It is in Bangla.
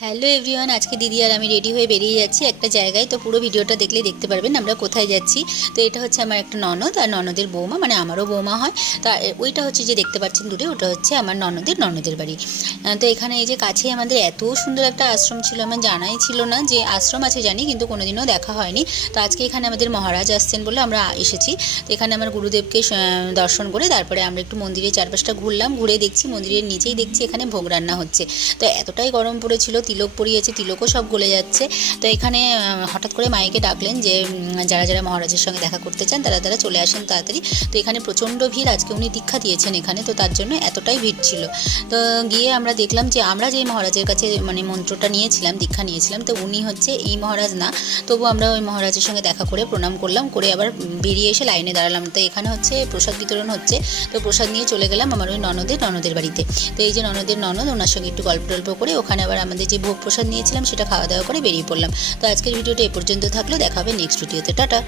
হ্যালো এভরিওয়ান, আজকে দিদি আর আমি রেডি হয়ে বেরিয়ে যাচ্ছি একটা জায়গায়। তো পুরো ভিডিওটা দেখলে দেখতে পারবেন আমরা কোথায় যাচ্ছি। তো এটা হচ্ছে আমার একটা ননদ আর ননদের বৌমা, মানে আমারও বৌমা হয়। তা ওইটা হচ্ছে যে দেখতে পাচ্ছেন দূরে, ওটা হচ্ছে আমার ননদের বাড়ি। তো এখানে এই যে কাছেই আমাদের এত সুন্দর একটা আশ্রম ছিল, আমার জানাই ছিল না যে আশ্রম আছে, জানি কিন্তু কোনোদিনও দেখা হয়নি। তো আজকে এখানে আমাদের মহারাজ আসছেন বলে আমরা এসেছি। তো এখানে আমার গুরুদেবকে দর্শন করে তারপরে আমরা একটু মন্দিরের চারপাশটা ঘুরলাম, ঘুরে দেখছি মন্দিরের নিচেই দেখছি এখানে ভোগ রান্না হচ্ছে। তো এতটাই গরম পড়েছিল, তিলক পরিয়েছে, তিলকও সব গলে যাচ্ছে। তো এখানে হঠাৎ করে মাইকে ডাকলেন যে যারা যারা মহারাজের সঙ্গে দেখা করতে চান তারা তারা চলে আসেন তাড়াতাড়ি। তো এখানে প্রচণ্ড ভিড়, আজকে উনি দীক্ষা দিয়েছেন এখানে, তো তার জন্য এতটাই ভিড় ছিল। তো গিয়ে আমরা দেখলাম যে আমরা যে মহারাজের কাছে মানে মন্ত্রটা নিয়েছিলাম, দীক্ষা নিয়েছিলাম, তো উনি হচ্ছে এই মহারাজ না। তবু আমরা ওই মহারাজের সঙ্গে দেখা করে প্রণাম করলাম, করে আবার বেরিয়ে এসে লাইনে দাঁড়ালাম। তো এখানে হচ্ছে প্রসাদ বিতরণ হচ্ছে, তো প্রসাদ নিয়ে চলে গেলাম আমার ওই ননদের বাড়িতে। তো এই যে ননদ, ওনার সঙ্গে একটু গল্প টল্প করে ওখানে আবার আমাদের যে ভোগ প্রসাদ নিয়েছিলাম সেটা খাওয়া দাওয়া করে বেরিয়ে পড়লাম। তো আজকের ভিডিওটা এ পর্যন্ত থাকলো, দেখা হবে নেক্সট ভিডিওতে। টাটা।